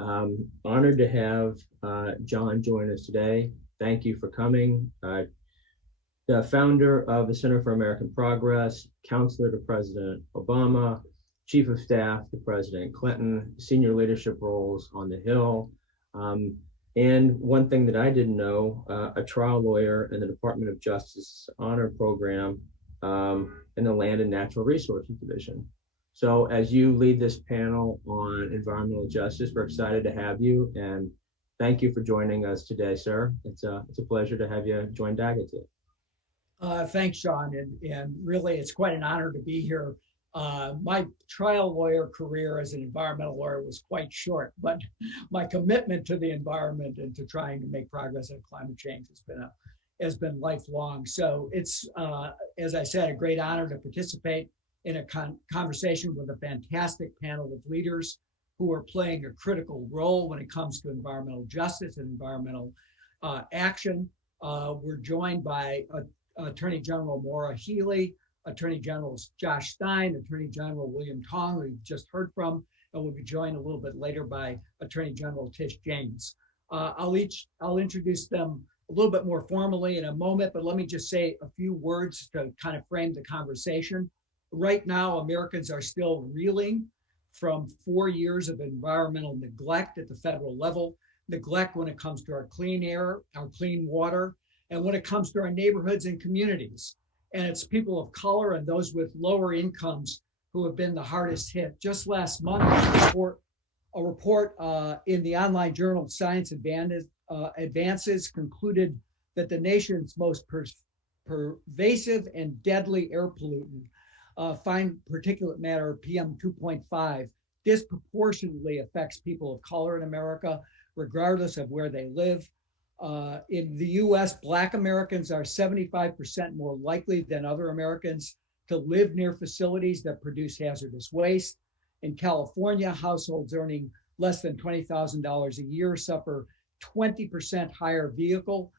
Honored to have John join us today. Thank you for coming. The founder of the Center for American Progress, counselor to President Obama, chief of staff to President Clinton, senior leadership roles on the Hill. And one thing that I didn't know, a trial lawyer in the Department of Justice Honor Program in the Land and Natural Resources Division. So as you lead this panel on environmental justice, we're excited to have you, and thank you for joining us today, sir. It's a pleasure to have you join DAGA today. Thanks, Sean, and really it's quite an honor to be here. My trial lawyer career as an environmental lawyer was quite short, but my commitment to the environment and to trying to make progress on climate change has been lifelong. So it's, as I said, a great honor to participate in a conversation with a fantastic panel of leaders who are playing a critical role when it comes to environmental justice and environmental action. We're joined by Attorney General Maura Healey, Attorney General Josh Stein, Attorney General William Tong, who we've just heard from, and we'll be joined a little bit later by Attorney General Letitia James. I'll introduce them a little bit more formally in a moment, but let me just say a few words to kind of frame the conversation. Right now, Americans are still reeling from 4 years of environmental neglect at the federal level, neglect when it comes to our clean air, our clean water, and when it comes to our neighborhoods and communities. And it's people of color and those with lower incomes who have been the hardest hit. Just last month, a report in the online journal Science Advances concluded that the nation's most pervasive and deadly air pollutant, fine particulate matter, PM 2.5, disproportionately affects people of color in America, regardless of where they live. In the US, Black Americans are 75% more likely than other Americans to live near facilities that produce hazardous waste. In California, households earning less than $20,000 a year suffer 20% higher vehicle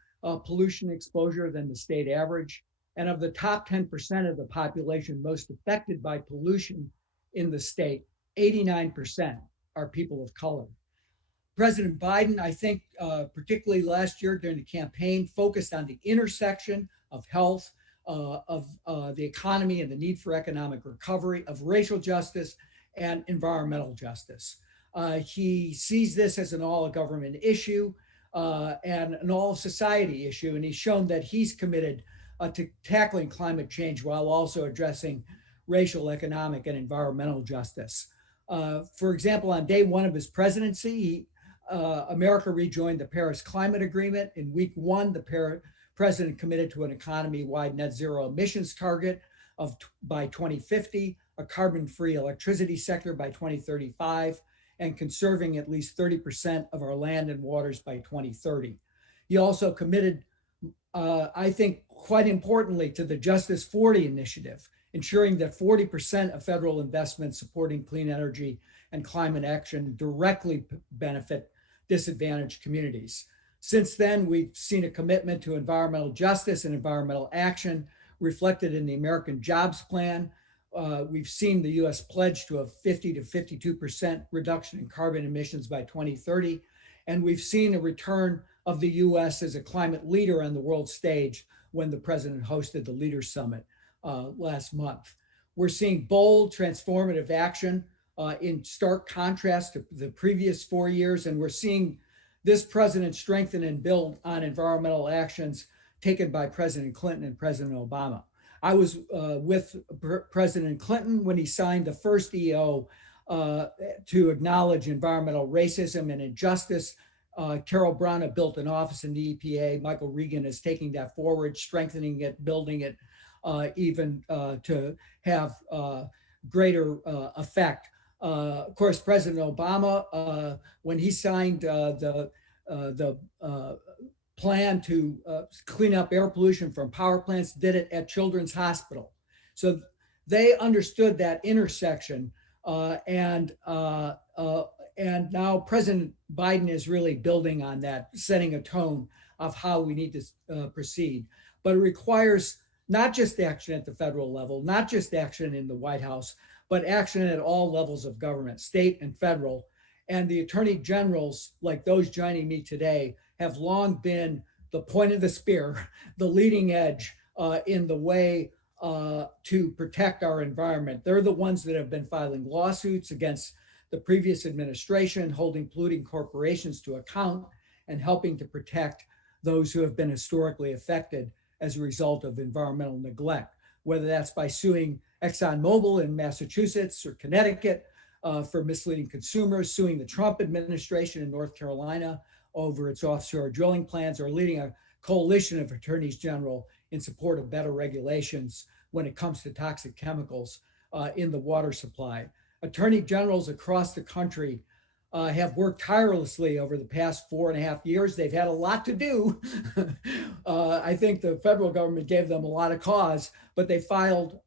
pollution exposure than the state average. And of the top 10% of the population most affected by pollution in the state, 89% are people of color. President Biden, I think, particularly last year during the campaign, focused on the intersection of health, of the economy and the need for economic recovery, of racial justice and environmental justice. He sees this as an all-government issue and an all-society issue, and he's shown that he's committed to tackling climate change while also addressing racial, economic, and environmental justice. For example, on day one of his presidency, America rejoined the Paris Climate Agreement. In week one, the president committed to an economy-wide net zero emissions target by 2050, a carbon-free electricity sector by 2035, and conserving at least 30% of our land and waters by 2030. He also committed, I think, quite importantly, to the Justice 40 initiative, ensuring that 40% of federal investments supporting clean energy and climate action directly benefit disadvantaged communities. Since then, we've seen a commitment to environmental justice and environmental action reflected in the American Jobs Plan. We've seen the US pledge to a 50 to 52% reduction in carbon emissions by 2030. And we've seen a return of the US as a climate leader on the world stage when the president hosted the Leaders Summit last month. We're seeing bold, transformative action in stark contrast to the previous 4 years. And we're seeing this president strengthen and build on environmental actions taken by President Clinton and President Obama. I was with President Clinton when he signed the first EO to acknowledge environmental racism and injustice. Carol Browne built an office in the EPA. Michael Regan is taking that forward, strengthening it, building it, even to have greater effect. Of course, President Obama, when he signed the plan to clean up air pollution from power plants, did it at Children's Hospital. So they understood that intersection, and now President Biden is really building on that, setting a tone of how we need to proceed. But it requires not just action at the federal level, not just action in the White House, but action at all levels of government, state and federal. And the attorney generals, like those joining me today, have long been the point of the spear, the leading edge in the way to protect our environment. They're the ones that have been filing lawsuits against the previous administration, holding polluting corporations to account, and helping to protect those who have been historically affected as a result of environmental neglect, whether that's by suing ExxonMobil in Massachusetts or Connecticut for misleading consumers, suing the Trump administration in North Carolina over its offshore drilling plans, or leading a coalition of attorneys general in support of better regulations when it comes to toxic chemicals in the water supply. Attorney generals across the country have worked tirelessly over the past 4.5 years. They've had a lot to do. I think the federal government gave them a lot of cause, but they filed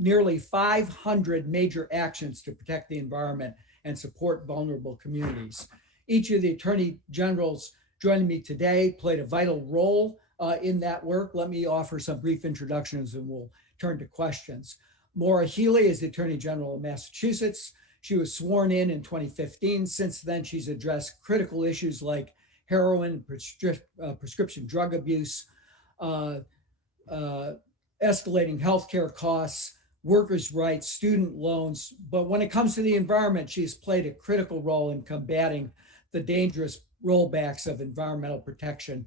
nearly 500 major actions to protect the environment and support vulnerable communities. Each of the attorney generals joining me today played a vital role in that work. Let me offer some brief introductions and we'll turn to questions. Maura Healey is the Attorney General of Massachusetts. She was sworn in 2015. Since then, she's addressed critical issues like heroin, prescription drug abuse, escalating healthcare costs, workers' rights, student loans. But when it comes to the environment, she's played a critical role in combating the dangerous rollbacks of environmental protection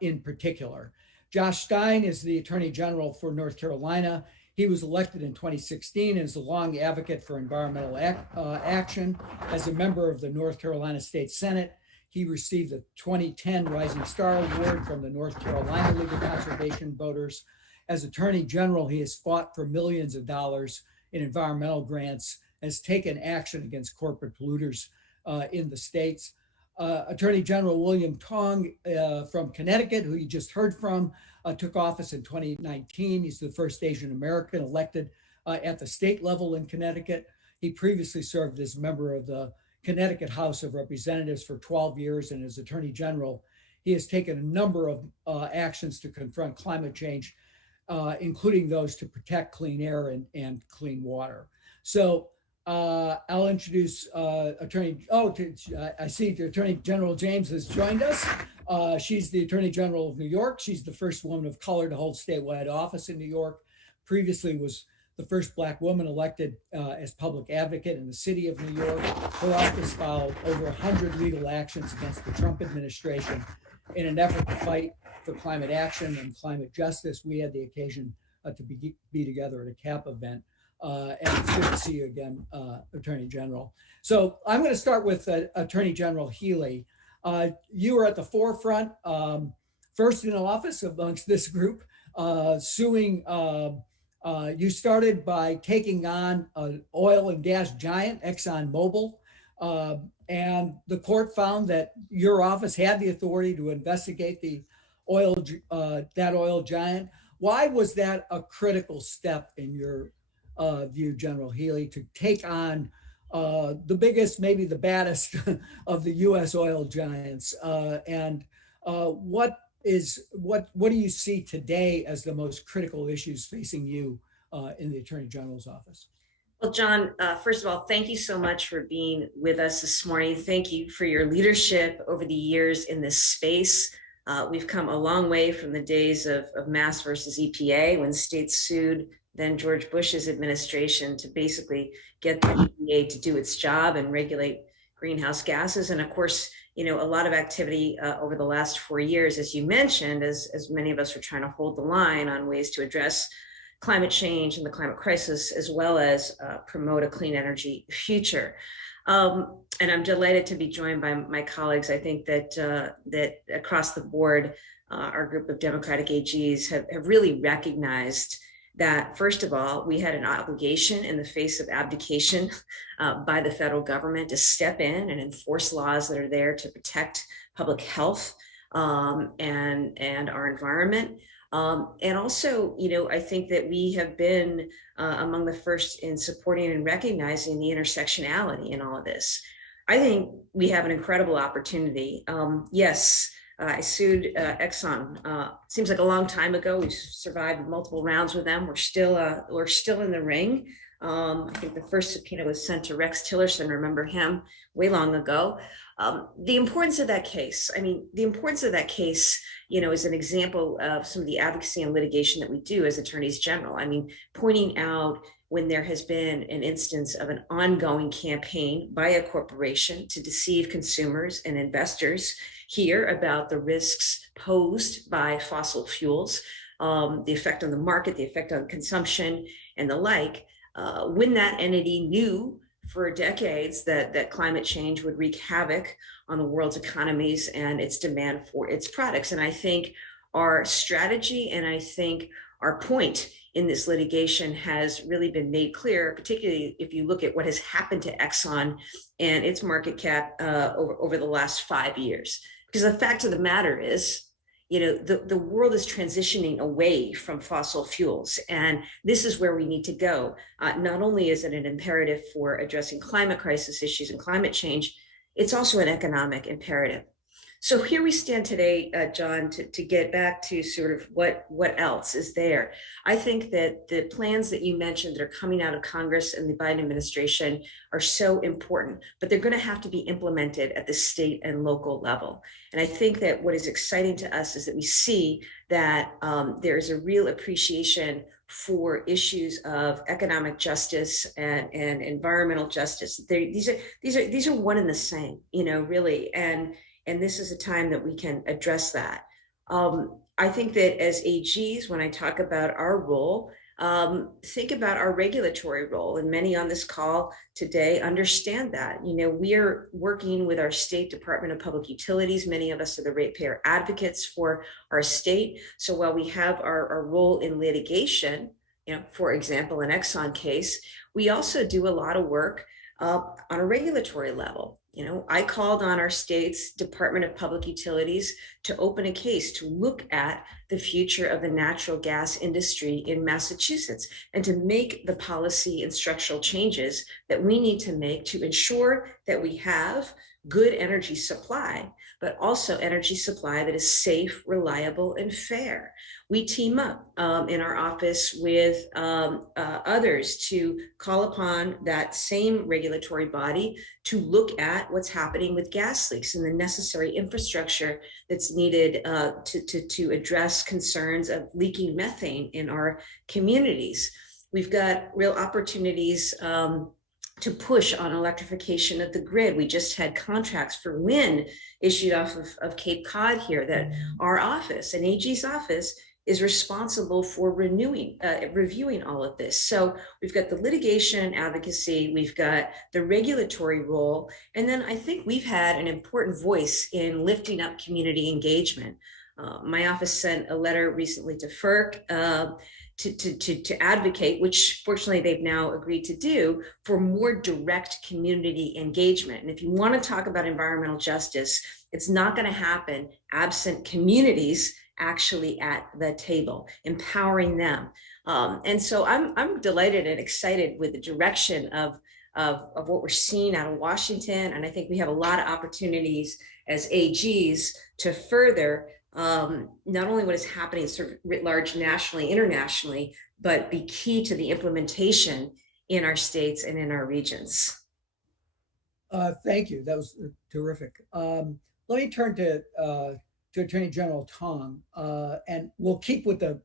in particular. Josh Stein is the Attorney General for North Carolina. He was elected in 2016 and is a long advocate for environmental action. As a member of the North Carolina State Senate, he received the 2010 Rising Star Award from the North Carolina League of Conservation Voters. As Attorney General, he has fought for millions of dollars in environmental grants, has taken action against corporate polluters in the states. Attorney General William Tong from Connecticut, who you just heard from, took office in 2019. He's the first Asian American elected at the state level in Connecticut. He previously served as a member of the Connecticut House of Representatives for 12 years, and as Attorney General, he has taken a number of actions to confront climate change, including those to protect clean air and clean water. So I'll introduce I see the Attorney General James has joined us. She's the Attorney General of New York. She's the first woman of color to hold statewide office in New York. Previously was the first Black woman elected as public advocate in the city of New York. Her office filed over 100 legal actions against the Trump administration in an effort to fight for climate action and climate justice. We had the occasion to be together at a CAP event. And it's good to see you again, Attorney General. So I'm going to start with Attorney General Healey. You were at the forefront, first in office amongst this group, suing. You started by taking on an oil and gas giant, ExxonMobil, and the court found that your office had the authority to investigate that oil giant. Why was that a critical step in your view, General Healey, to take on the biggest, maybe the baddest of the U.S. oil giants? What do you see today as the most critical issues facing you in the Attorney General's office? Well, John, first of all, thank you so much for being with us this morning. Thank you for your leadership over the years in this space. We've come a long way from the days of Mass versus EPA, when states sued then George Bush's administration to basically get the EPA to do its job and regulate greenhouse gases. And of course, a lot of activity over the last 4 years, as you mentioned, as many of us are trying to hold the line on ways to address climate change and the climate crisis, as well as promote a clean energy future. And I'm delighted to be joined by my colleagues. I think that across the board, our group of Democratic AGs have really recognized that, first of all, we had an obligation in the face of abdication by the federal government to step in and enforce laws that are there to protect public health and our environment. And also, I think that we have been among the first in supporting and recognizing the intersectionality in all of this. I think we have an incredible opportunity. Yes, I sued Exxon. Seems like a long time ago. We've survived multiple rounds with them. We're still in the ring. I think the first subpoena was sent to Rex Tillerson, remember him, way long ago. The importance of that case, is an example of some of the advocacy and litigation that we do as attorneys general. I mean, pointing out when there has been an instance of an ongoing campaign by a corporation to deceive consumers and investors here about the risks posed by fossil fuels, the effect on the market, the effect on consumption, and the like. When that entity knew for decades that climate change would wreak havoc on the world's economies and its demand for its products. And I think our strategy and I think our point in this litigation has really been made clear, particularly if you look at what has happened to Exxon and its market cap over the last 5 years. Because the fact of the matter is, the world is transitioning away from fossil fuels, and this is where we need to go. Not only is it an imperative for addressing climate crisis issues and climate change, it's also an economic imperative. So here we stand today, John, to get back to sort of what else is there. I think that the plans that you mentioned that are coming out of Congress and the Biden administration are so important, but they're going to have to be implemented at the state and local level. And I think that what is exciting to us is that we see that there is a real appreciation for issues of economic justice and environmental justice. These are one and the same, really. And this is a time that we can address that. I think that as AGs, when I talk about our role, think about our regulatory role. And many on this call today understand that. We are working with our state Department of Public Utilities. Many of us are the ratepayer advocates for our state. So while we have our role in litigation, for example, an Exxon case, we also do a lot of work on a regulatory level. I called on our state's Department of Public Utilities to open a case to look at the future of the natural gas industry in Massachusetts and to make the policy and structural changes that we need to make to ensure that we have good energy supply, but also energy supply that is safe, reliable, and fair. We team up in our office with others to call upon that same regulatory body to look at what's happening with gas leaks and the necessary infrastructure that's needed to address concerns of leaking methane in our communities. We've got real opportunities to push on electrification of the grid. We just had contracts for wind issued off of Cape Cod here that our office, an AG's office, is responsible for reviewing all of this. So we've got the litigation and advocacy, we've got the regulatory role, and then I think we've had an important voice in lifting up community engagement. My office sent a letter recently to FERC to advocate, which fortunately they've now agreed to do, for more direct community engagement. And if you want to talk about environmental justice, it's not going to happen absent communities actually at the table, empowering them. And so I'm delighted and excited with the direction of what we're seeing out of Washington. And I think we have a lot of opportunities as AGs to further not only what is happening sort of writ large nationally, internationally, but be key to the implementation in our states and in our regions. Thank you. That was terrific. Let me turn to Attorney General Tong, and we'll keep with the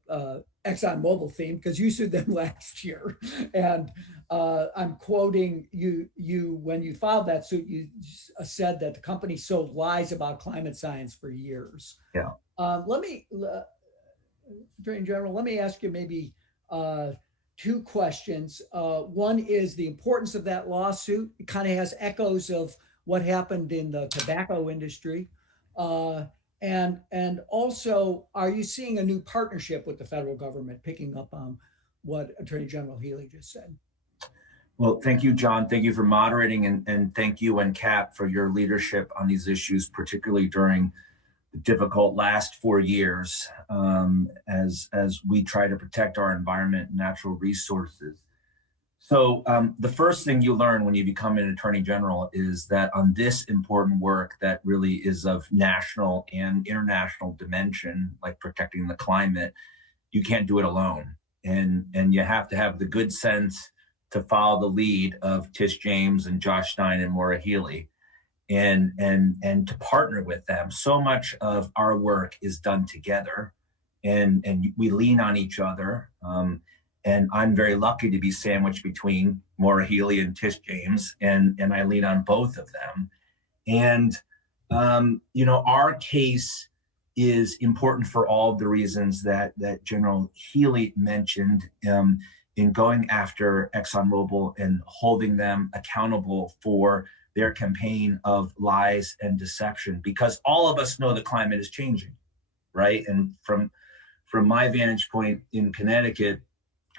ExxonMobil theme because you sued them last year. And I'm quoting you when you filed that suit, you said that the company sold lies about climate science for years. Yeah. Attorney General, let me ask you maybe two questions. One is the importance of that lawsuit. It kind of has echoes of what happened in the tobacco industry. And also, are you seeing a new partnership with the federal government, picking up on what Attorney General Healey just said? Well, thank you, John. Thank you for moderating, and thank you and Cap for your leadership on these issues, particularly during the difficult last 4 years as we try to protect our environment and natural resources. So the first thing you learn when you become an attorney general is that on this important work that really is of national and international dimension, like protecting the climate, you can't do it alone. And you have to have the good sense to follow the lead of Tish James and Josh Stein and Maura Healey, and to partner with them. So much of our work is done together, and we lean on each other. And I'm very lucky to be sandwiched between Maura Healey and Tish James, and I lean on both of them. And our case is important for all of the reasons that General Healey mentioned, in going after ExxonMobil and holding them accountable for their campaign of lies and deception, because all of us know the climate is changing, right? And from my vantage point in Connecticut,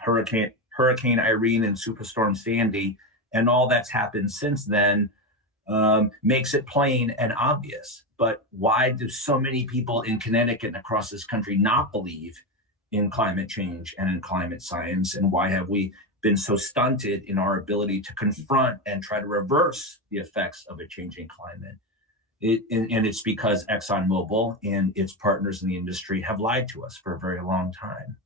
Hurricane Irene and Superstorm Sandy and all that's happened since then makes it plain and obvious. But why do so many people in Connecticut and across this country not believe in climate change and in climate science? And why have we been so stunted in our ability to confront and try to reverse the effects of a changing climate? And it's because ExxonMobil and its partners in the industry have lied to us for a very long time.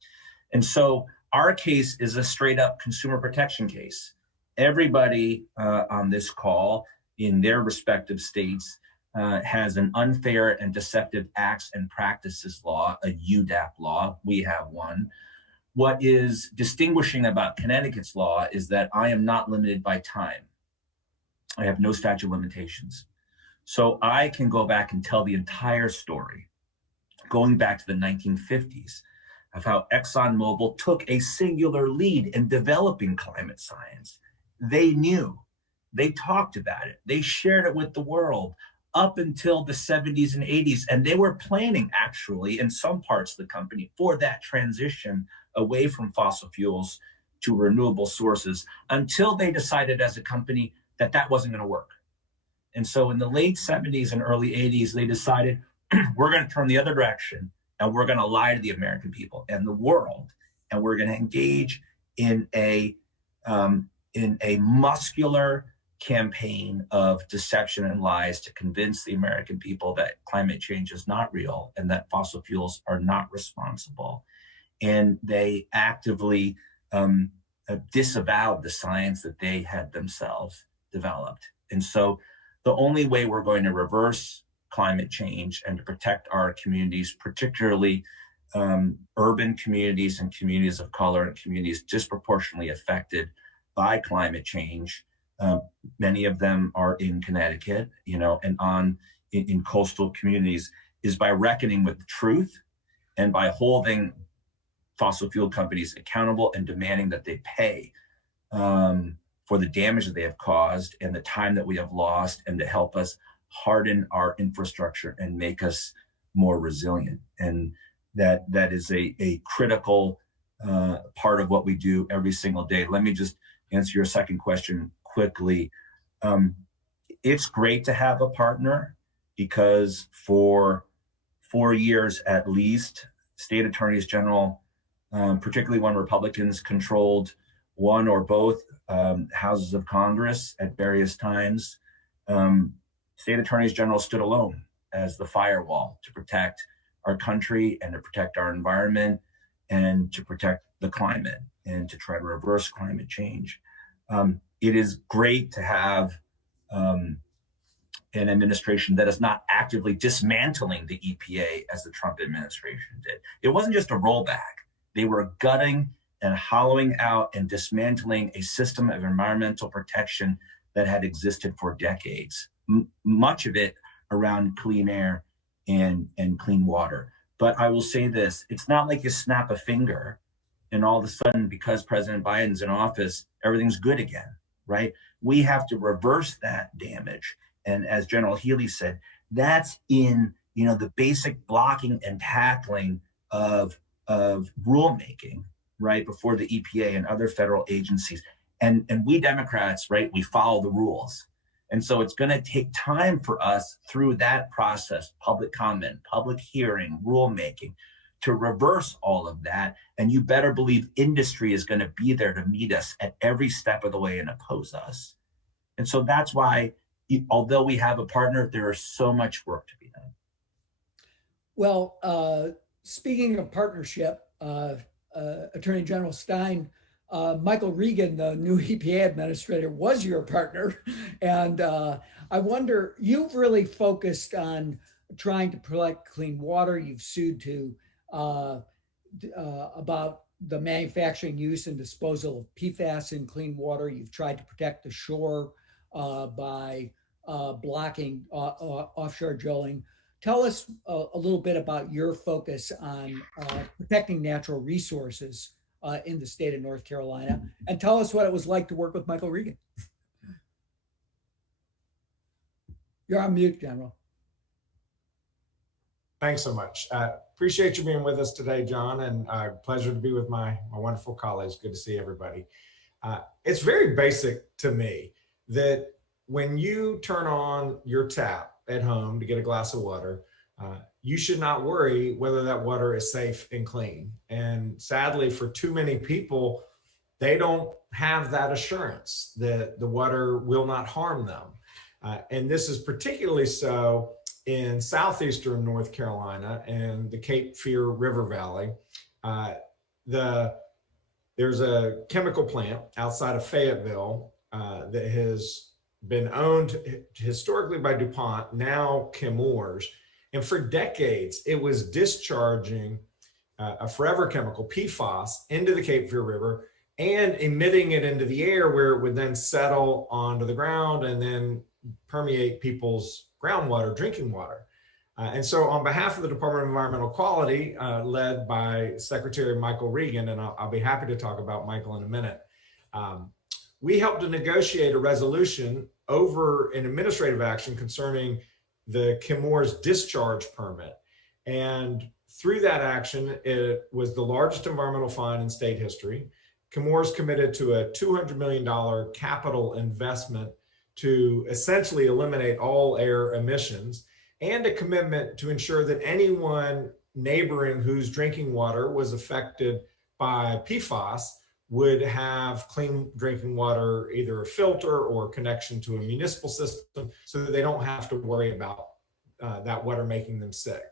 And so our case is a straight up consumer protection case. Everybody on this call in their respective states has an unfair and deceptive acts and practices law, a UDAP law. We have one. What is distinguishing about Connecticut's law is that I am not limited by time. I have no statute of limitations. So I can go back and tell the entire story, going back to the 1950s, of how ExxonMobil took a singular lead in developing climate science. They knew, they talked about it, they shared it with the world up until the 70s and 80s. And they were planning, actually, in some parts of the company, for that transition away from fossil fuels to renewable sources, until they decided as a company that that wasn't going to work. And so in the late 70s and early 80s, they decided, we're going to turn the other direction, and we're going to lie to the American people and the world, and we're going to engage in a muscular campaign of deception and lies to convince the American people that climate change is not real and that fossil fuels are not responsible. And they actively disavowed the science that they had themselves developed. And so the only way we're going to reverse climate change and to protect our communities, particularly urban communities and communities of color and communities disproportionately affected by climate change, many of them are in Connecticut, and in coastal communities, is by reckoning with the truth and by holding fossil fuel companies accountable and demanding that they pay for the damage that they have caused and the time that we have lost, and to help us harden our infrastructure and make us more resilient. And that is a critical part of what we do every single day. Let me just answer your second question quickly. It's great to have a partner, because for 4 years at least, state attorneys general, particularly when Republicans controlled one or both houses of Congress at various times, state attorneys general stood alone as the firewall to protect our country and to protect our environment and to protect the climate and to try to reverse climate change. It is great to have an administration that is not actively dismantling the EPA as the Trump administration did. It wasn't just a rollback. They were gutting and hollowing out and dismantling a system of environmental protection that had existed for decades, much of it around clean air and clean water. But I will say this, it's not like you snap a finger and all of a sudden, because President Biden's in office, everything's good again, right? We have to reverse that damage. And as General Healey said, that's in the basic blocking and tackling of rulemaking, right, before the EPA and other federal agencies. And we Democrats, right, we follow the rules. And so it's going to take time for us through that process, public comment, public hearing, rulemaking, to reverse all of that. And you better believe industry is going to be there to meet us at every step of the way and oppose us. And so that's why, although we have a partner, there is so much work to be done. Well, speaking of partnership, Attorney General Stein Michael Regan, the new EPA administrator, was your partner. And I wonder, you've really focused on trying to protect clean water. You've sued to about the manufacturing, use, and disposal of PFAS in clean water. You've tried to protect the shore by blocking offshore drilling. Tell us a little bit about your focus on protecting natural resources in the state of North Carolina, and tell us what it was like to work with Michael Regan. You're on mute, General. Thanks so much. Appreciate you being with us today, John, and pleasure to be with my wonderful colleagues. Good to see everybody. It's very basic to me that when you turn on your tap at home to get a glass of water, you should not worry whether that water is safe and clean. And sadly, for too many people, they don't have that assurance that the water will not harm them. And this is particularly so in southeastern North Carolina and the Cape Fear River Valley. There's a chemical plant outside of Fayetteville that has been owned historically by DuPont, now Chemours. And for decades, it was discharging a forever chemical, PFAS, into the Cape Fear River and emitting it into the air, where it would then settle onto the ground and then permeate people's groundwater, drinking water. And so on behalf of the Department of Environmental Quality, led by Secretary Michael Regan, and I'll be happy to talk about Michael in a minute, we helped to negotiate a resolution over an administrative action concerning the Chemours discharge permit. And through that action, it was the largest environmental fine in state history. Chemours committed to a $200 million capital investment to essentially eliminate all air emissions, and a commitment to ensure that anyone neighboring whose drinking water was affected by PFAS would have clean drinking water, either a filter or connection to a municipal system, so that they don't have to worry about that water making them sick.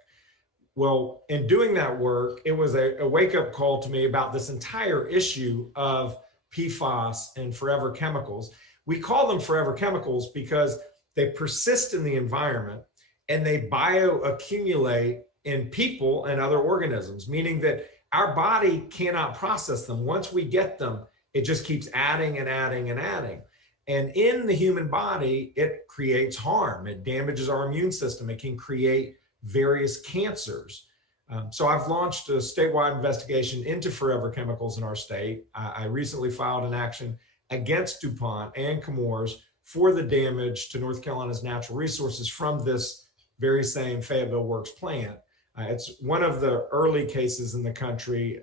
Well, in doing that work, it was a wake-up call to me about this entire issue of PFAS and forever chemicals. We call them forever chemicals because they persist in the environment and they bioaccumulate in people and other organisms, meaning that our body cannot process them. Once we get them, it just keeps adding and adding and adding. And in the human body, it creates harm. It damages our immune system. It can create various cancers. So I've launched a statewide investigation into forever chemicals in our state. I recently filed an action against DuPont and Chemours for the damage to North Carolina's natural resources from this very same Fayetteville Works plant. It's one of the early cases in the country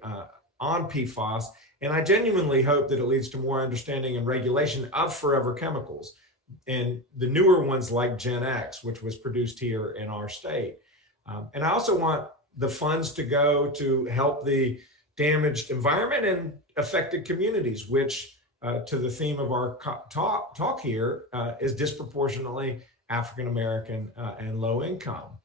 on PFAS, and I genuinely hope that it leads to more understanding and regulation of forever chemicals and the newer ones like Gen X, which was produced here in our state. And I also want the funds to go to help the damaged environment and affected communities, which to the theme of our talk here is disproportionately African-American and low income.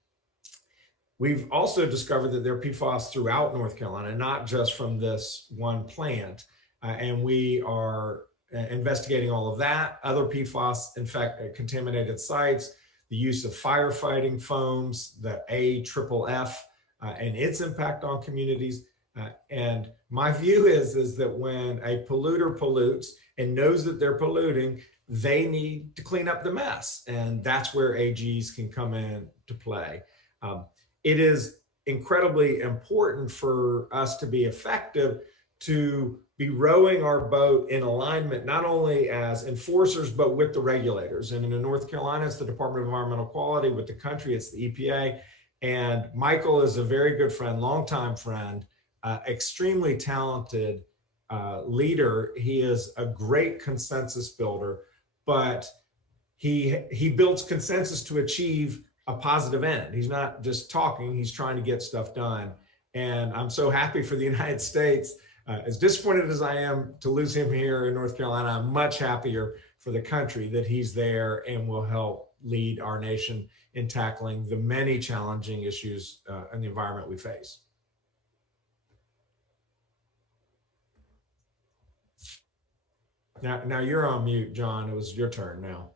We've also discovered that there are PFAS throughout North Carolina, not just from this one plant. And we are investigating all of that, other PFAS, in fact, contaminated sites, the use of firefighting foams, the AFFF, and its impact on communities. And my view is that when a polluter pollutes and knows that they're polluting, they need to clean up the mess. And that's where AGs can come in to play. It is incredibly important for us to be effective to be rowing our boat in alignment, not only as enforcers, but with the regulators. And in North Carolina, it's the Department of Environmental Quality. With the country, it's the EPA. And Michael is a very good friend, longtime friend, extremely talented leader. He is a great consensus builder, but he builds consensus to achieve a positive end. He's not just talking, he's trying to get stuff done. And I'm so happy for the United States. As disappointed as I am to lose him here in North Carolina, I'm much happier for the country that he's there and will help lead our nation in tackling the many challenging issues in the environment we face. Now you're on mute, John. It was your turn now.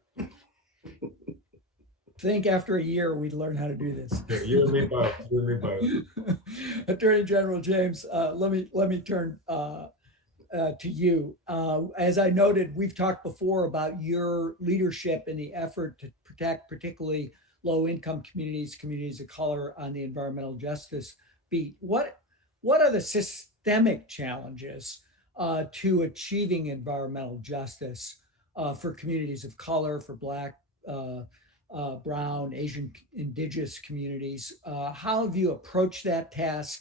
Think after a year we'd learn how to do this. Yeah, you and me both. You and me both. Attorney General James, let me turn to you. As I noted, we've talked before about your leadership in the effort to protect particularly low-income communities, communities of color on the environmental justice beat. What are the systemic challenges to achieving environmental justice for communities of color, for Black, Brown, Asian, Indigenous communities? How have you approached that task?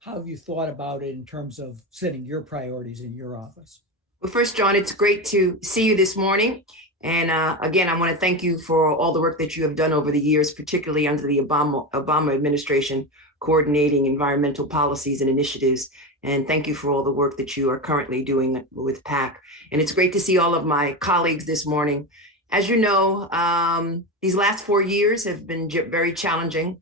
How have you thought about it in terms of setting your priorities in your office? Well, first, John, it's great to see you this morning. And again, I want to thank you for all the work that you have done over the years, particularly under the Obama administration, coordinating environmental policies and initiatives. And thank you for all the work that you are currently doing with PAC. And it's great to see all of my colleagues this morning. As you know, these last 4 years have been very challenging.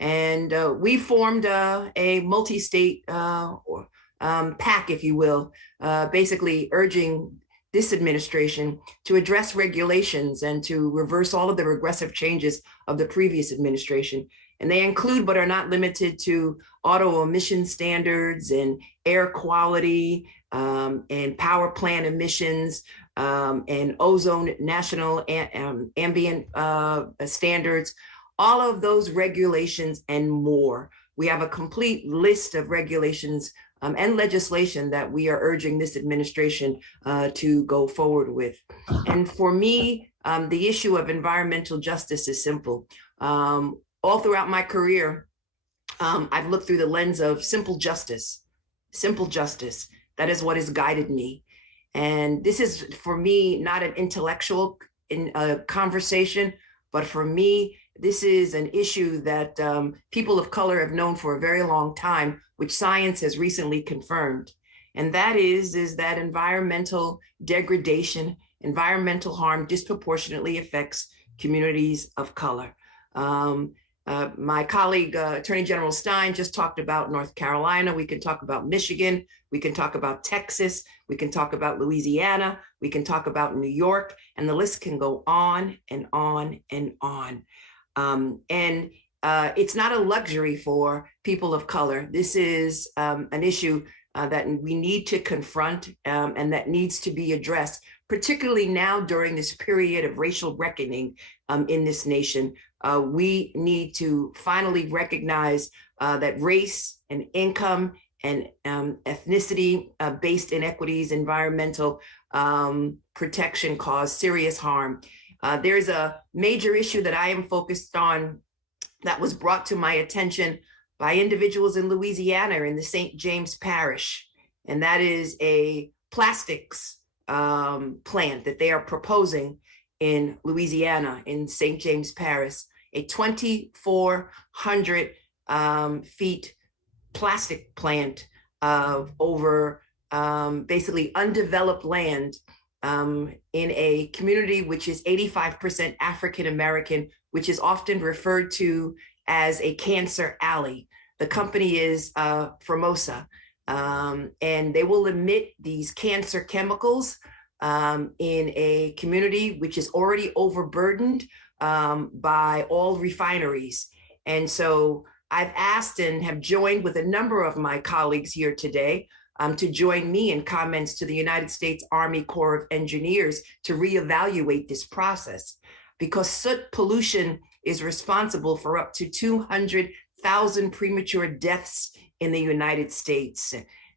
And we formed a multi-state PAC, if you will, basically urging this administration to address regulations and to reverse all of the regressive changes of the previous administration. And they include, but are not limited to, auto emission standards and air quality and power plant emissions and ozone national ambient standards, all of those regulations and more. We have a complete list of regulations and legislation that we are urging this administration to go forward with. And for me, the issue of environmental justice is simple. All throughout my career, I've looked through the lens of simple justice. Simple justice. That is what has guided me. And this is, for me, not an intellectual conversation, but for me, this is an issue that people of color have known for a very long time, which science has recently confirmed. And that is that environmental degradation, environmental harm disproportionately affects communities of color. My colleague, Attorney General Stein, just talked about North Carolina. We can talk about Michigan. We can talk about Texas. We can talk about Louisiana. We can talk about New York. And the list can go on and on and on. It's not a luxury for people of color. This is an issue that we need to confront and that needs to be addressed, particularly now during this period of racial reckoning in this nation. We need to finally recognize that race and income and ethnicity-based inequities, environmental protection cause serious harm. There's a major issue that I am focused on that was brought to my attention by individuals in Louisiana in the St. James Parish. And that is a plastics plant that they are proposing in Louisiana, in St. James Parish, a 2,400 feet plastic plant of over basically undeveloped land in a community which is 85% African-American, which is often referred to as a cancer alley. The company is Formosa, and they will emit these cancer chemicals in a community which is already overburdened by all refineries. And so I've asked and have joined with a number of my colleagues here today to join me in comments to the United States Army Corps of Engineers to reevaluate this process, because soot pollution is responsible for up to 200,000 premature deaths in the United States.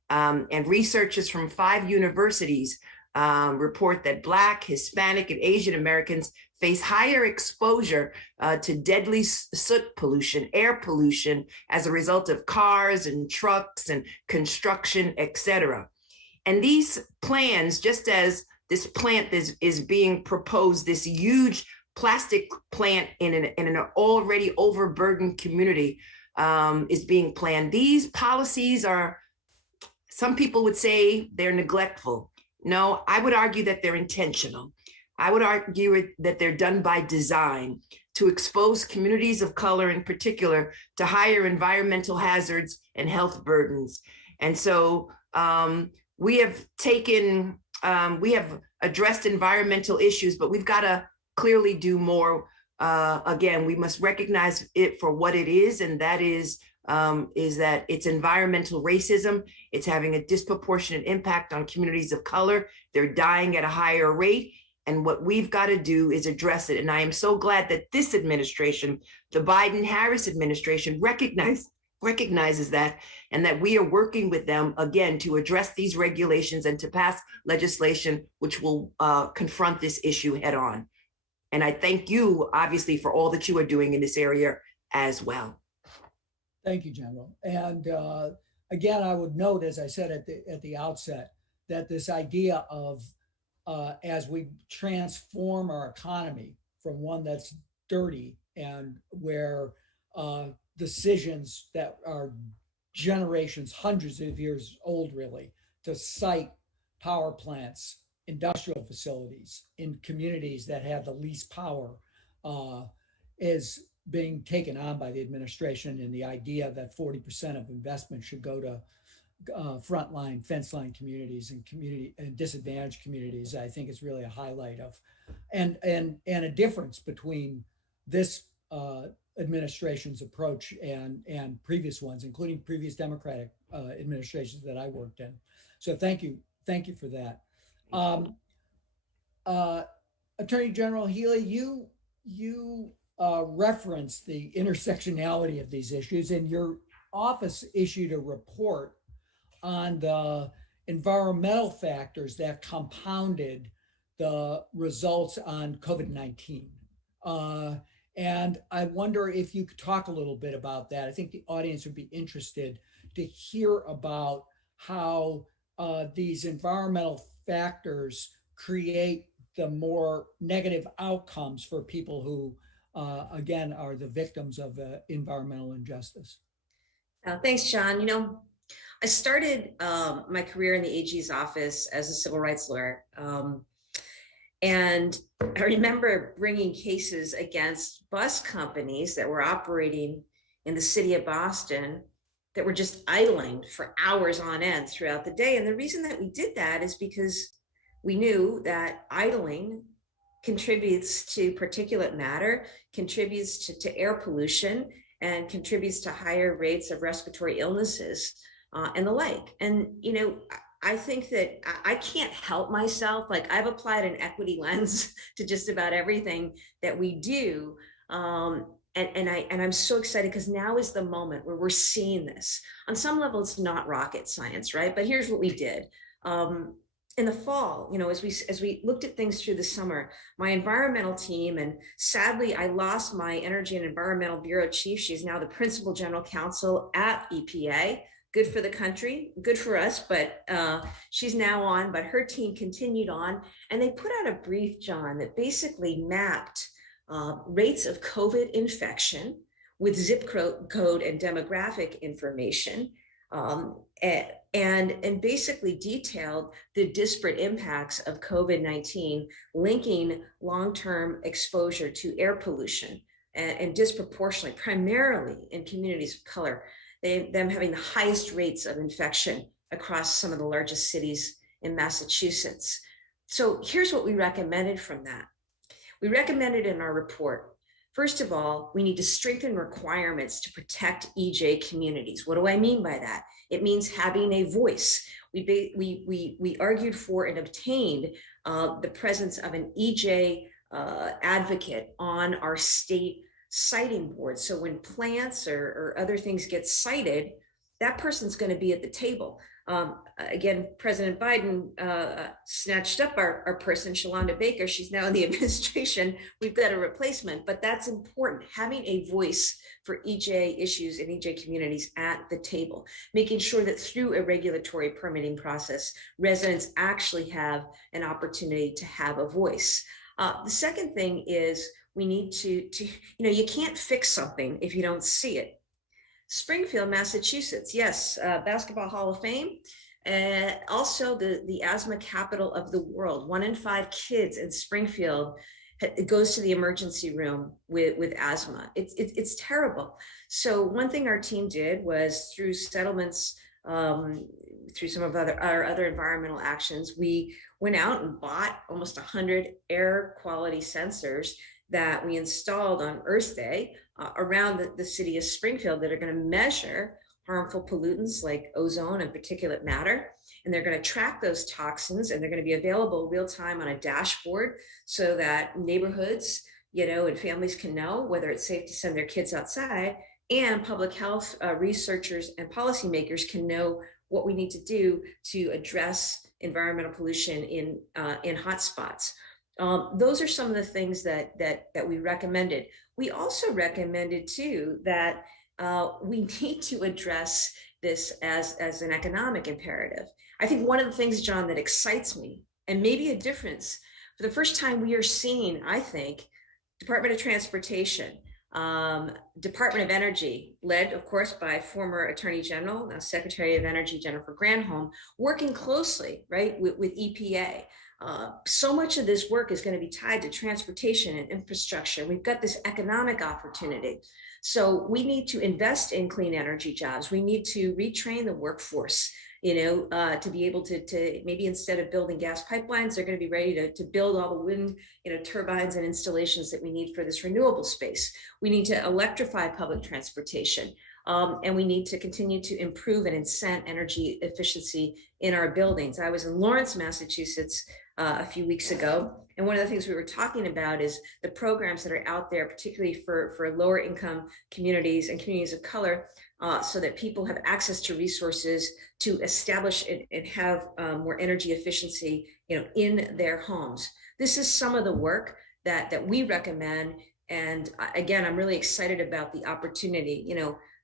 And researchers from 5 universities report that Black, Hispanic, and Asian Americans face higher exposure to deadly soot pollution, air pollution, as a result of cars and trucks and construction, etc. And these plans, just as this plant is being proposed, this huge plastic plant in an already overburdened community is being planned. These policies are, some people would say they're neglectful. No, I would argue that they're intentional. I would argue that they're done by design to expose communities of color in particular to higher environmental hazards and health burdens. And so we have addressed environmental issues, but we've got to clearly do more. Again, we must recognize it for what it is, and that is that it's environmental racism. It's having a disproportionate impact on communities of color. They're dying at a higher rate. And what we've got to do is address it. And I am so glad that this administration, the Biden-Harris administration, recognizes that, and that we are working with them again to address these regulations and to pass legislation which will confront this issue head on. And I thank you, obviously, for all that you are doing in this area as well. Thank you, General. And again, I would note, as I said at the outset, that this idea of as we transform our economy from one that's dirty and where decisions that are generations, hundreds of years old, really, to site power plants, industrial facilities in communities that have the least power is being taken on by the administration, and the idea that 40% of investment should go to frontline, fence line communities and disadvantaged communities, I think is really a highlight of, and a difference between this administration's approach and previous ones, including previous Democratic administrations that I worked in. So thank you for that. Attorney General Healey, you referenced the intersectionality of these issues, and your office issued a report on the environmental factors that compounded the results on COVID-19. And I wonder if you could talk a little bit about that. I think the audience would be interested to hear about how these environmental factors create the more negative outcomes for people who, again, are the victims of environmental injustice. Thanks, John. You know, I started my career in the AG's office as a civil rights lawyer. And I remember bringing cases against bus companies that were operating in the city of Boston that were just idling for hours on end throughout the day. And the reason that we did that is because we knew that idling contributes to particulate matter, contributes to air pollution, and contributes to higher rates of respiratory illnesses and the like. And, you know, I think that I can't help myself. Like, I've applied an equity lens to just about everything that we do. And I'm so excited because now is the moment where we're seeing this. On some level, it's not rocket science, right? But here's what we did. In the fall, you know, as we looked at things through the summer, my environmental team, and sadly, I lost my Energy and Environmental Bureau chief. She's now the principal general counsel at EPA. Good for the country, good for us, but she's now on, but her team continued on, and they put out a brief, John, that basically mapped rates of COVID infection with zip code and demographic information, and basically detailed the disparate impacts of COVID-19, linking long-term exposure to air pollution and disproportionately, primarily in communities of color, them having the highest rates of infection across some of the largest cities in Massachusetts. So here's what we recommended from that. We recommended in our report, first of all, we need to strengthen requirements to protect EJ communities. What do I mean by that? It means having a voice. We argued for and obtained the presence of an EJ advocate on our state citing board. So when plants or other things get cited, that person's going to be at the table. Again, President Biden snatched up our person, Shalonda Baker. She's now in the administration. We've got a replacement, but that's important. Having a voice for EJ issues and EJ communities at the table, making sure that through a regulatory permitting process, residents actually have an opportunity to have a voice. The second thing is we need to, you know, you can't fix something if you don't see it. Springfield, Massachusetts, yes, Basketball Hall of Fame, also the asthma capital of the world. 1 in 5 kids in Springfield goes to the emergency room with asthma. It's terrible. So one thing our team did was through settlements through some of our other environmental actions, we went out and bought almost 100 air quality sensors that we installed on Earth Day around the city of Springfield that are going to measure harmful pollutants like ozone and particulate matter. And they're going to track those toxins, and they're going to be available real time on a dashboard so that neighborhoods, and families can know whether it's safe to send their kids outside, and public health researchers and policymakers can know what we need to do to address environmental pollution in hotspots. Those are some of the things that we recommended. We also recommended too that we need to address this as an economic imperative. I think one of the things, John, that excites me, and maybe a difference, for the first time we are seeing, I think, Department of Transportation, Department of Energy, led, of course, by former Attorney General, now Secretary of Energy Jennifer Granholm, working closely, right, with EPA. So much of this work is going to be tied to transportation and infrastructure. We've got this economic opportunity. So we need to invest in clean energy jobs. We need to retrain the workforce, to be able to maybe, instead of building gas pipelines, they're going to be ready to build all the wind, turbines and installations that we need for this renewable space. We need to electrify public transportation. And we need to continue to improve and incent energy efficiency in our buildings. I was in Lawrence, Massachusetts a few weeks ago, and one of the things we were talking about is the programs that are out there, particularly for lower income communities and communities of color, so that people have access to resources to establish and have more energy efficiency, in their homes. This is some of the work that we recommend. And again, I'm really excited about the opportunity.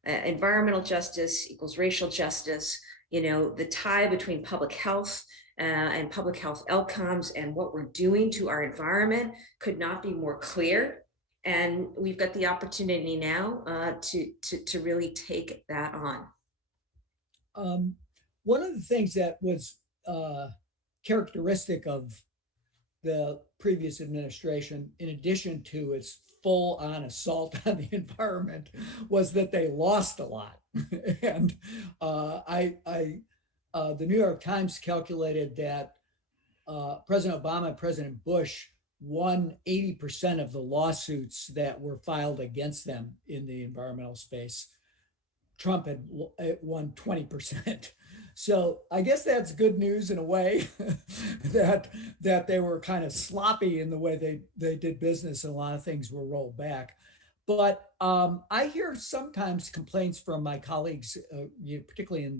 Environmental justice equals racial justice. The tie between public health and public health outcomes and what we're doing to our environment could not be more clear. And we've got the opportunity now to really take that on. One of the things that was characteristic of the previous administration, in addition to its full-on assault on the environment, was that they lost a lot. And the New York Times calculated that President Obama and President Bush won 80% of the lawsuits that were filed against them in the environmental space. Trump had won 20%. So I guess that's good news in a way, that they were kind of sloppy in the way they did business, and a lot of things were rolled back. But I hear sometimes complaints from my colleagues, particularly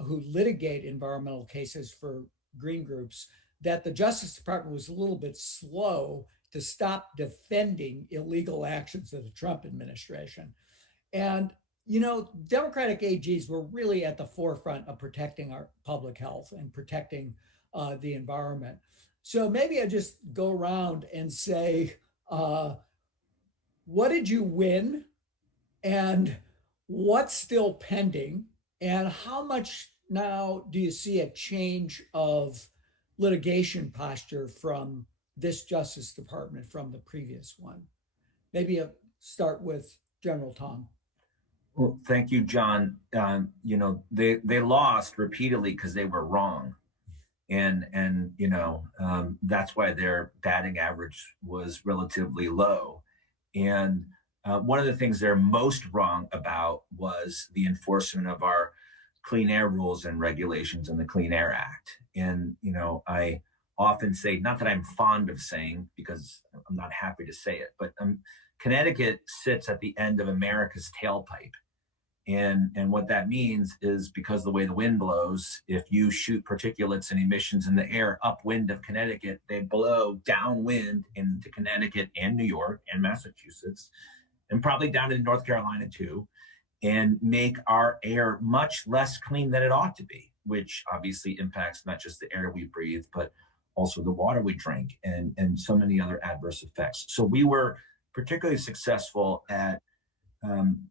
who litigate environmental cases for green groups, that the Justice Department was a little bit slow to stop defending illegal actions of the Trump administration. And Democratic AGs were really at the forefront of protecting our public health and protecting the environment. So maybe I just go around and say, what did you win, and what's still pending, and how much now do you see a change of litigation posture from this Justice Department from the previous one? Maybe I'll start with General Tong. Well, thank you, John. They lost repeatedly because they were wrong. And that's why their batting average was relatively low. And one of the things they're most wrong about was the enforcement of our clean air rules and regulations and the Clean Air Act. And, I often say, not that I'm fond of saying, because I'm not happy to say it, but Connecticut sits at the end of America's tailpipe. And what that means is, because the way the wind blows, if you shoot particulates and emissions in the air upwind of Connecticut, they blow downwind into Connecticut and New York and Massachusetts, and probably down in North Carolina too, and make our air much less clean than it ought to be, which obviously impacts not just the air we breathe, but also the water we drink, and so many other adverse effects. So we were particularly successful at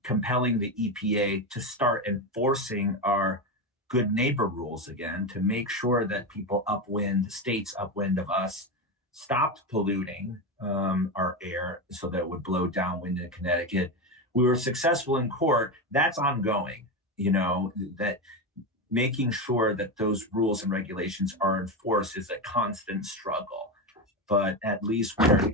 compelling the EPA to start enforcing our good neighbor rules again, to make sure that people states upwind of us, stopped polluting our air so that it would blow downwind in Connecticut. We were successful in court. That's ongoing. That making sure that those rules and regulations are enforced is a constant struggle. But at least we are not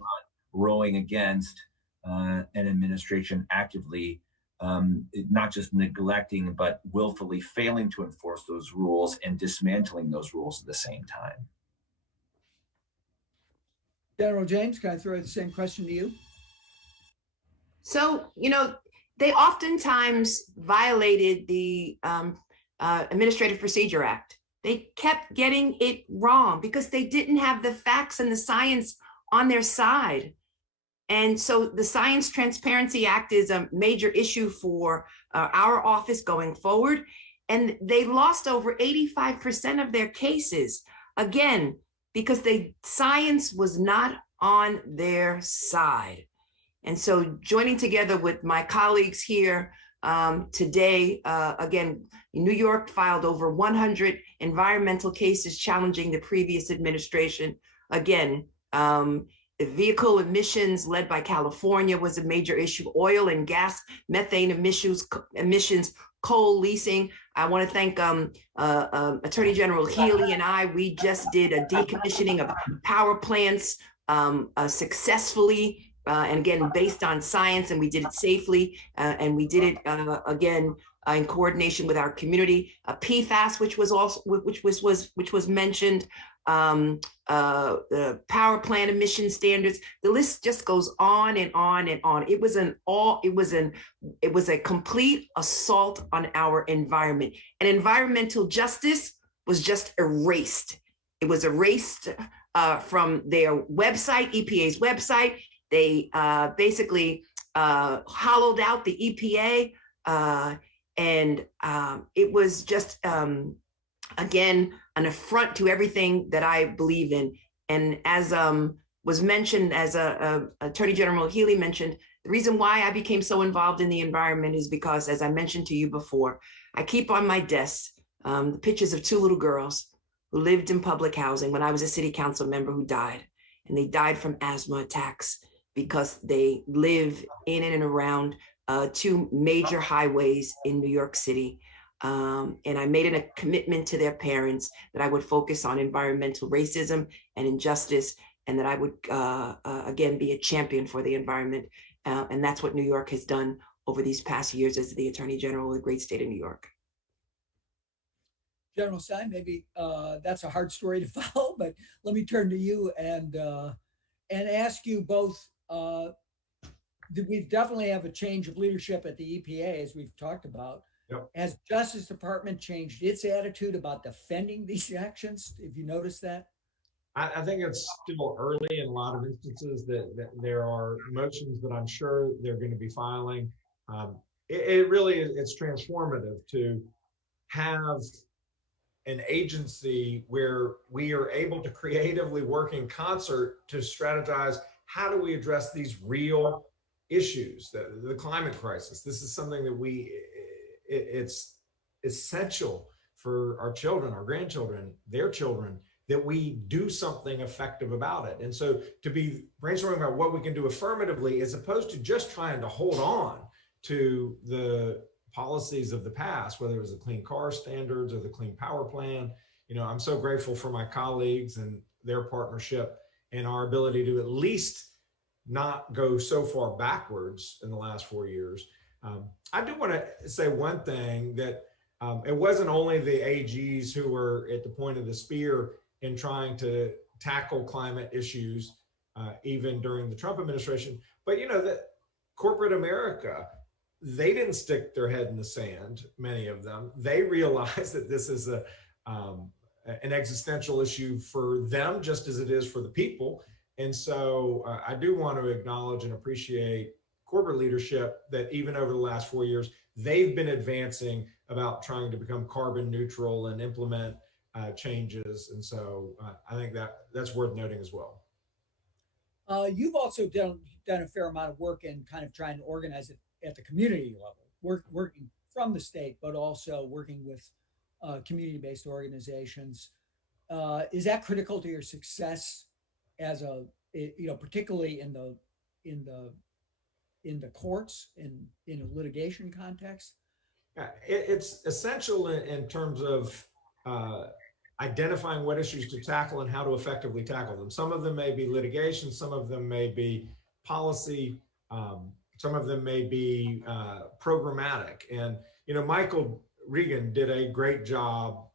rowing against an administration actively, not just neglecting, but willfully failing to enforce those rules and dismantling those rules at the same time. General James, can I throw the same question to you? So, they oftentimes violated the Administrative Procedure Act. They kept getting it wrong because they didn't have the facts and the science on their side. And so the Science Transparency Act is a major issue for our office going forward. And they lost over 85% of their cases, again, because science was not on their side. And so joining together with my colleagues here today, again, New York filed over 100 environmental cases challenging the previous administration. Again, vehicle emissions led by California was a major issue. Oil and gas, methane emissions, coal leasing. I want to thank Attorney General Healey and I. We just did a decommissioning of power plants successfully. And again, based on science, and we did it safely, and we did it again in coordination with our community. PFAS, which was mentioned, the power plant emission standards. The list just goes on and on and on. It was a complete assault on our environment, and environmental justice was just erased. It was erased from their website, EPA's website. They basically hollowed out the EPA, and it was just, again, an affront to everything that I believe in. And as was mentioned, as Attorney General Healey mentioned, the reason why I became so involved in the environment is because, as I mentioned to you before, I keep on my desk the pictures of two little girls who lived in public housing when I was a city council member who died. And they died from asthma attacks because they live in and around two major highways in New York City. And I made a commitment to their parents that I would focus on environmental racism and injustice, and that I would, again, be a champion for the environment. And that's what New York has done over these past years as the Attorney General of the great state of New York. General Stein, maybe that's a hard story to follow, but let me turn to you and ask you both. We definitely have a change of leadership at the EPA, as we've talked about. Yep. Has Justice Department changed its attitude about defending these actions? Have you noticed that? I think it's still early in a lot of instances that there are motions that I'm sure they're going to be filing. It really is, it's transformative to have an agency where we are able to creatively work in concert to strategize how do we address these real issues, the climate crisis. This is something that it's essential for our children, our grandchildren, their children, that we do something effective about it. And so to be brainstorming about what we can do affirmatively, as opposed to just trying to hold on to the policies of the past, whether it was the Clean Car Standards or the Clean Power Plan. I'm so grateful for my colleagues and their partnership and our ability to at least not go so far backwards in the last 4 years. I do want to say one thing, that it wasn't only the AGs who were at the point of the spear in trying to tackle climate issues, even during the Trump administration, but that corporate America, they didn't stick their head in the sand, many of them. They realized that this is an existential issue for them, just as it is for the people. And so I do want to acknowledge and appreciate corporate leadership that even over the last 4 years, they've been advancing about trying to become carbon neutral and implement changes. And so I think that's worth noting as well. You've also done a fair amount of work in kind of trying to organize it at the community level, working from the state, but also working with community-based organizations. Is that critical to your success as particularly in the courts, in a litigation context? It's essential in terms of identifying what issues to tackle and how to effectively tackle them. Some of them may be litigation, some of them may be policy, some of them may be programmatic. And, Michael Regan did a great job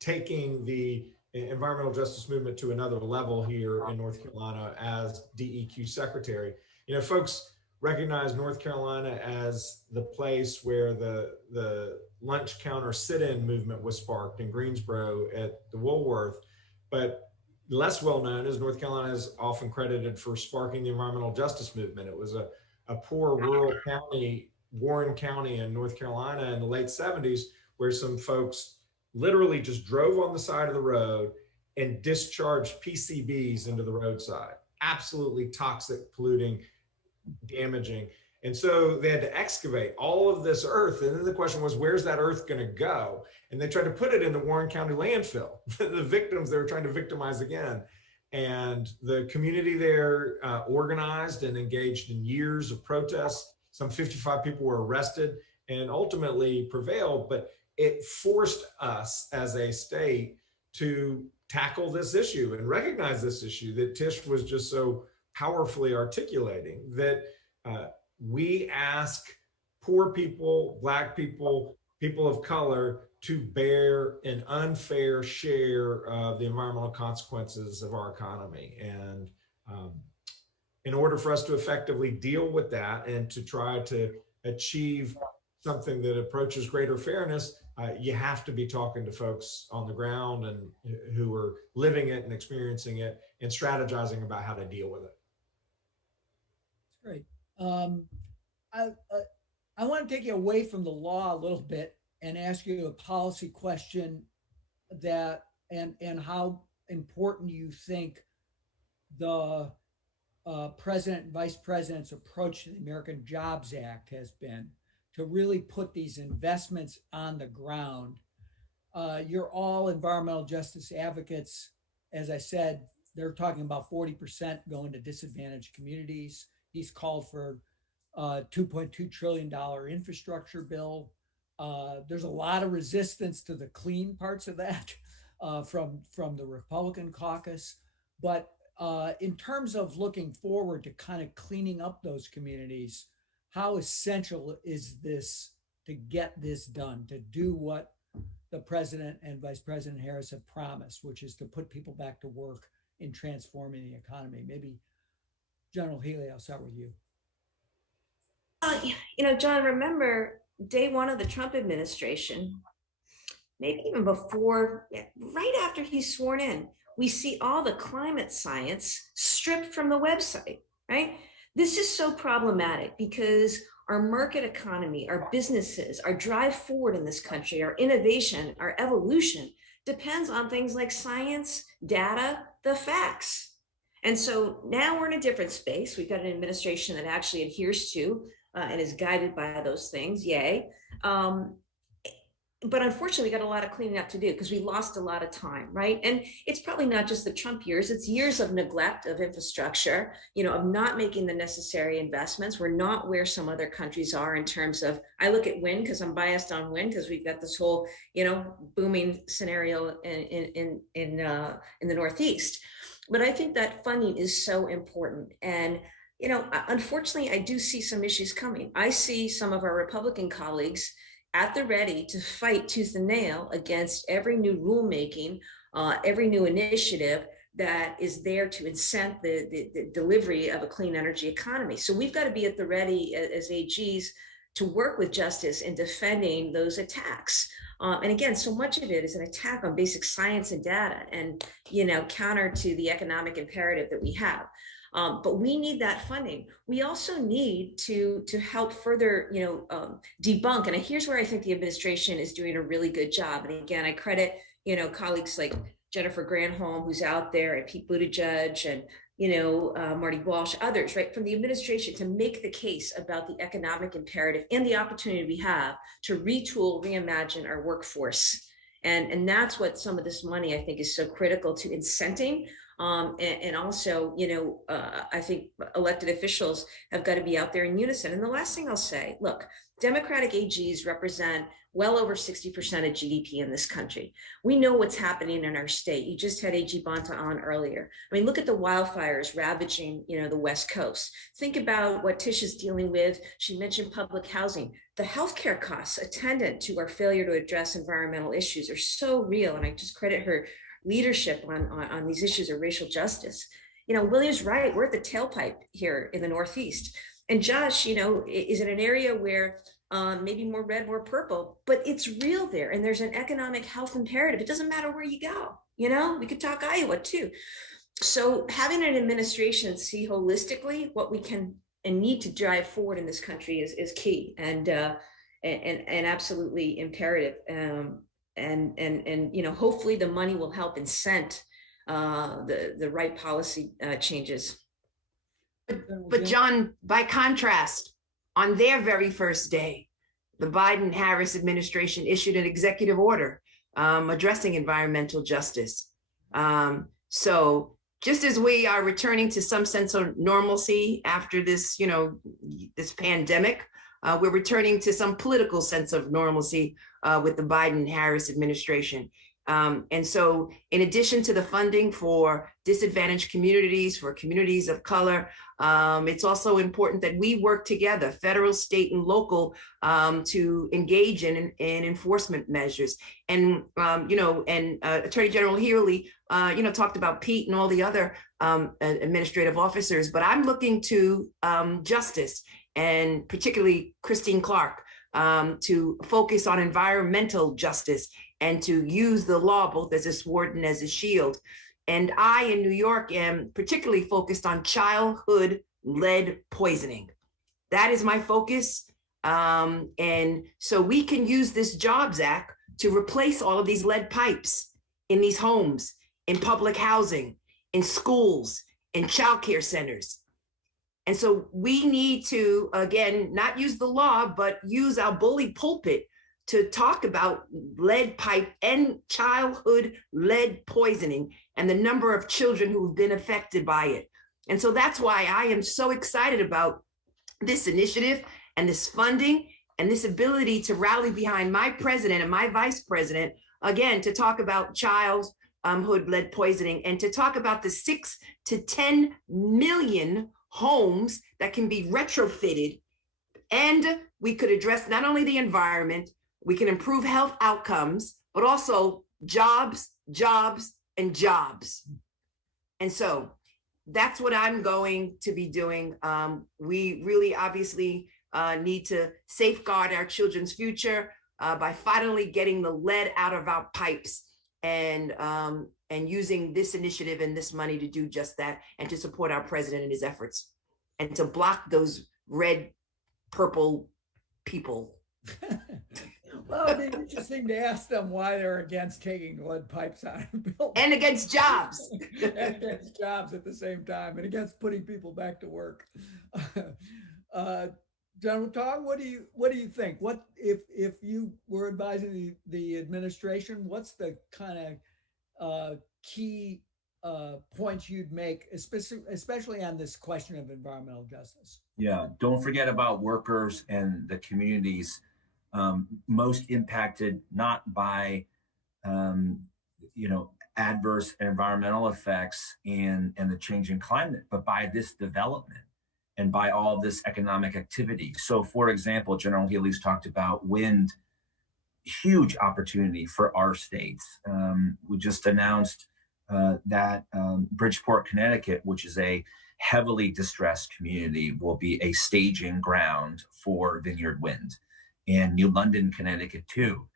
taking the environmental justice movement to another level here in North Carolina as DEQ secretary. Folks recognize North Carolina as the place where the lunch counter sit-in movement was sparked in Greensboro at the Woolworth, but less well known is North Carolina is often credited for sparking the environmental justice movement. It was a poor rural county, Warren County in North Carolina in the late 70s, where some folks literally just drove on the side of the road and discharged PCBs into the roadside. Absolutely toxic, polluting, damaging. And so they had to excavate all of this earth. And then the question was, where's that earth going to go? And they tried to put it in the Warren County landfill. The victims, they were trying to victimize again. And the community there organized and engaged in years of protests. Some 55 people were arrested and ultimately prevailed. But it forced us as a state to tackle this issue and recognize this issue that Tish was just so powerfully articulating, that we ask poor people, Black people, people of color to bear an unfair share of the environmental consequences of our economy. And in order for us to effectively deal with that and to try to achieve something that approaches greater fairness, you have to be talking to folks on the ground and who are living it and experiencing it and strategizing about how to deal with it. Great. I want to take you away from the law a little bit and ask you a policy question that and how important you think the president and vice president's approach to the American Jobs Act has been to really put these investments on the ground. You're all environmental justice advocates. As I said, they're talking about 40% going to disadvantaged communities. He's called for a $2.2 trillion infrastructure bill. There's a lot of resistance to the clean parts of that from the Republican caucus. But in terms of looking forward to kind of cleaning up those communities, how essential is this to get this done, to do what the president and Vice President Harris have promised, which is to put people back to work in transforming the economy? Maybe General Healey, I'll start with you. John, remember day one of the Trump administration, maybe even before, right after he's sworn in, we see all the climate science stripped from the website, right? This is so problematic because our market economy, our businesses, our drive forward in this country, our innovation, our evolution depends on things like science, data, the facts. And so now we're in a different space. We've got an administration that actually adheres to and is guided by those things, yay. But unfortunately, we got a lot of cleaning up to do because we lost a lot of time, right? And it's probably not just the Trump years, it's years of neglect of infrastructure, of not making the necessary investments. We're not where some other countries are in terms of, I look at wind because I'm biased on wind because we've got this whole, booming scenario in the Northeast. But I think that funding is so important. And unfortunately, I do see some issues coming. I see some of our Republican colleagues at the ready to fight tooth and nail against every new rulemaking, every new initiative that is there to incent the delivery of a clean energy economy. So we've got to be at the ready as AGs to work with justice in defending those attacks. And again, so much of it is an attack on basic science and data and, counter to the economic imperative that we have. But we need that funding. We also need to help further, debunk. And here's where I think the administration is doing a really good job. And again, I credit, colleagues like Jennifer Granholm, who's out there, and Pete Buttigieg, and Marty Walsh, others, right, from the administration to make the case about the economic imperative and the opportunity we have to retool, reimagine our workforce. And that's what some of this money, I think, is so critical to incenting. And also, I think elected officials have got to be out there in unison. And the last thing I'll say, look, Democratic AGs represent well over 60% of GDP in this country. We know what's happening in our state. You just had AG Bonta on earlier. I mean, look at the wildfires ravaging, the West Coast. Think about what Tish is dealing with. She mentioned public housing. The healthcare costs attendant to our failure to address environmental issues are so real. And I just credit her leadership on these issues of racial justice. William's right. We're at the tailpipe here in the Northeast. And Josh, is in an area where maybe more red, more purple, but it's real there. And there's an economic health imperative. It doesn't matter where you go. We could talk Iowa too. So having an administration see holistically what we can and need to drive forward in this country is key and absolutely imperative. And hopefully the money will help incent the right policy changes. But John, by contrast, on their very first day, the Biden-Harris administration issued an executive order addressing environmental justice. So just as we are returning to some sense of normalcy after this, this pandemic, we're returning to some political sense of normalcy with the Biden-Harris administration. And so in addition to the funding for disadvantaged communities, for communities of color, it's also important that we work together, federal, state, and local, to engage in enforcement measures. And, Attorney General Healey, talked about Pete and all the other administrative officers, but I'm looking to justice, and particularly Christine Clark, to focus on environmental justice and to use the law both as a sword and as a shield. And I, in New York, am particularly focused on childhood lead poisoning. That is my focus. And so we can use this Jobs Act to replace all of these lead pipes in these homes, in public housing, in schools, in childcare centers. And so we need to, again, not use the law, but use our bully pulpit to talk about lead pipe and childhood lead poisoning and the number of children who've been affected by it. And so that's why I am so excited about this initiative and this funding and this ability to rally behind my president and my vice president, again, to talk about childhood lead poisoning and to talk about the 6 to 10 million homes that can be retrofitted. And we could address not only the environment, we can improve health outcomes, but also jobs, jobs, and jobs. And so that's what I'm going to be doing. We really obviously need to safeguard our children's future by finally getting the lead out of our pipes and using this initiative and this money to do just that and to support our president in his efforts and to block those red, purple people. Well, it'd be interesting to ask them why they're against taking lead pipes out of buildings. And against jobs. And against jobs at the same time, and against putting people back to work. General Tong, what do you think? What if you were advising the administration, what's the kind of key points you'd make, especially on this question of environmental justice? Yeah, don't forget about workers and the communities most impacted not by adverse environmental effects and the changing climate, but by this development and by all this economic activity. So for example, General Healey's talked about wind, huge opportunity for our states. We just announced that Bridgeport, Connecticut, which is a heavily distressed community, will be a staging ground for Vineyard Wind, and New London, Connecticut too.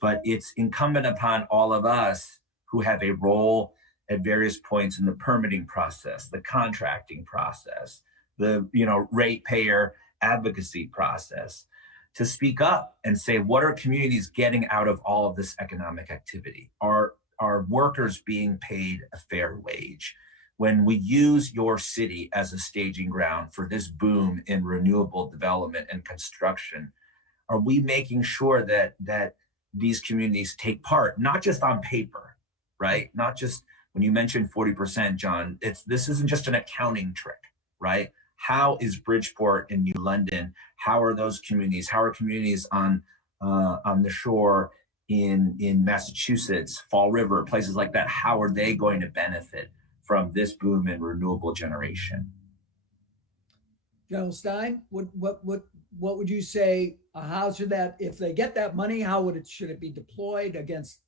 But it's incumbent upon all of us who have a role at various points in the permitting process, the contracting process, the ratepayer advocacy process, to speak up and say, what are communities getting out of all of this economic activity? Are workers being paid a fair wage? When we use your city as a staging ground for this boom in renewable development and construction, are we making sure that these communities take part, not just on paper, right? Not just when you mentioned 40%, John, this isn't just an accounting trick, right? how is Bridgeport and New London, how are those communities, how are communities on the shore in Massachusetts, Fall River, places like that, how are they going to benefit from this boom in renewable generation? General Stein, what would you say? How should that, if they get that money, should it be deployed against?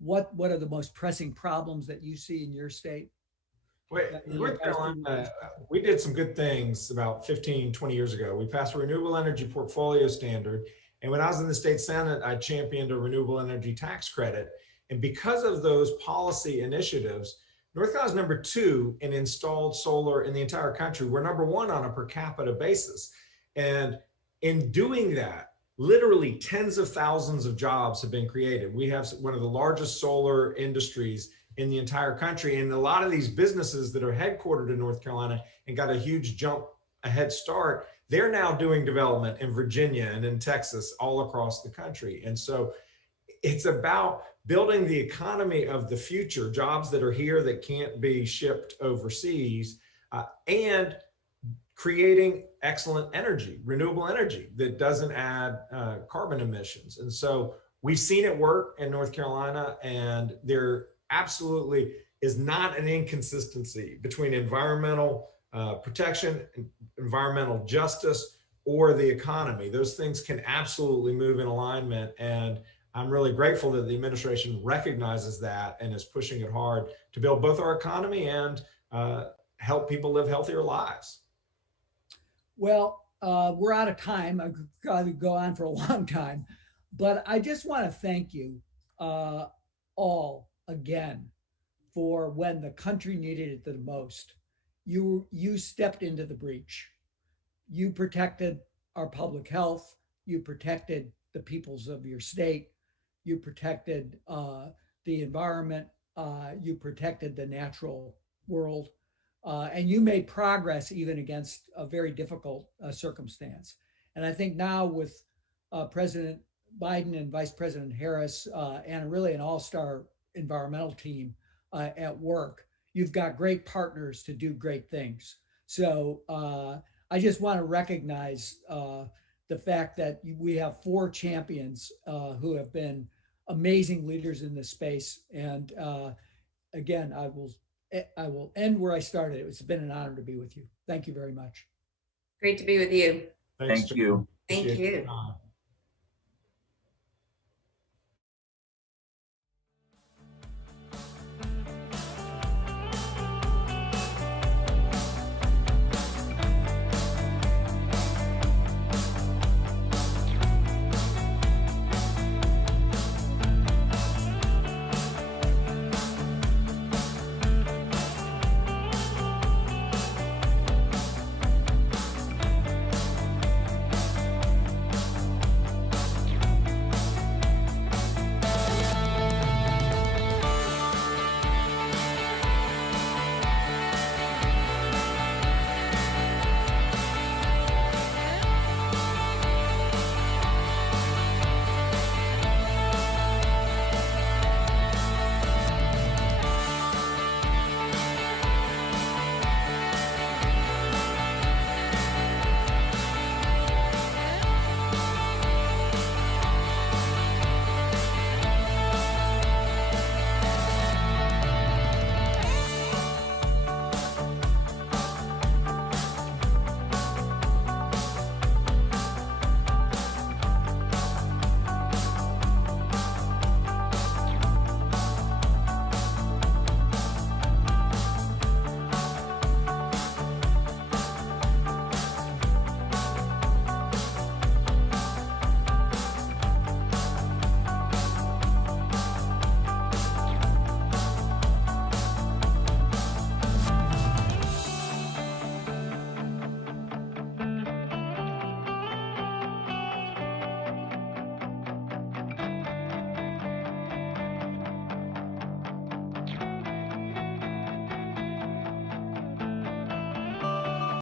What are the most pressing problems that you see in your state? North Carolina, we did some good things about 15, 20 years ago. We passed a renewable energy portfolio standard. And when I was in the state Senate, I championed a renewable energy tax credit. And because of those policy initiatives, North Carolina is number 2 in installed solar in the entire country. We're number 1 on a per capita basis. And in doing that, literally tens of thousands of jobs have been created. We have one of the largest solar industries in the entire country. And a lot of these businesses that are headquartered in North Carolina and got a huge jump, a head start, they're now doing development in Virginia and in Texas, all across the country. And so it's about building the economy of the future, jobs that are here that can't be shipped overseas, and creating excellent energy, renewable energy that doesn't add carbon emissions. And so we've seen it work in North Carolina, and there absolutely is not an inconsistency between environmental protection, environmental justice, or the economy. Those things can absolutely move in alignment. And I'm really grateful that the administration recognizes that and is pushing it hard to build both our economy and help people live healthier lives. Well, we're out of time. I could probably go on for a long time, but I just want to thank you all again for when the country needed it the most. You stepped into the breach. You protected our public health. You protected the peoples of your state. You protected the environment. You protected the natural world. And you made progress even against a very difficult circumstance. And I think now with President Biden and Vice President Harris and really an all-star environmental team at work, you've got great partners to do great things. So I just want to recognize the fact that we have 4 champions who have been amazing leaders in this space. And again, I will end where I started. It's been an honor to be with you. Thank you very much. Great to be with you. Thanks, Thank you. Thank you.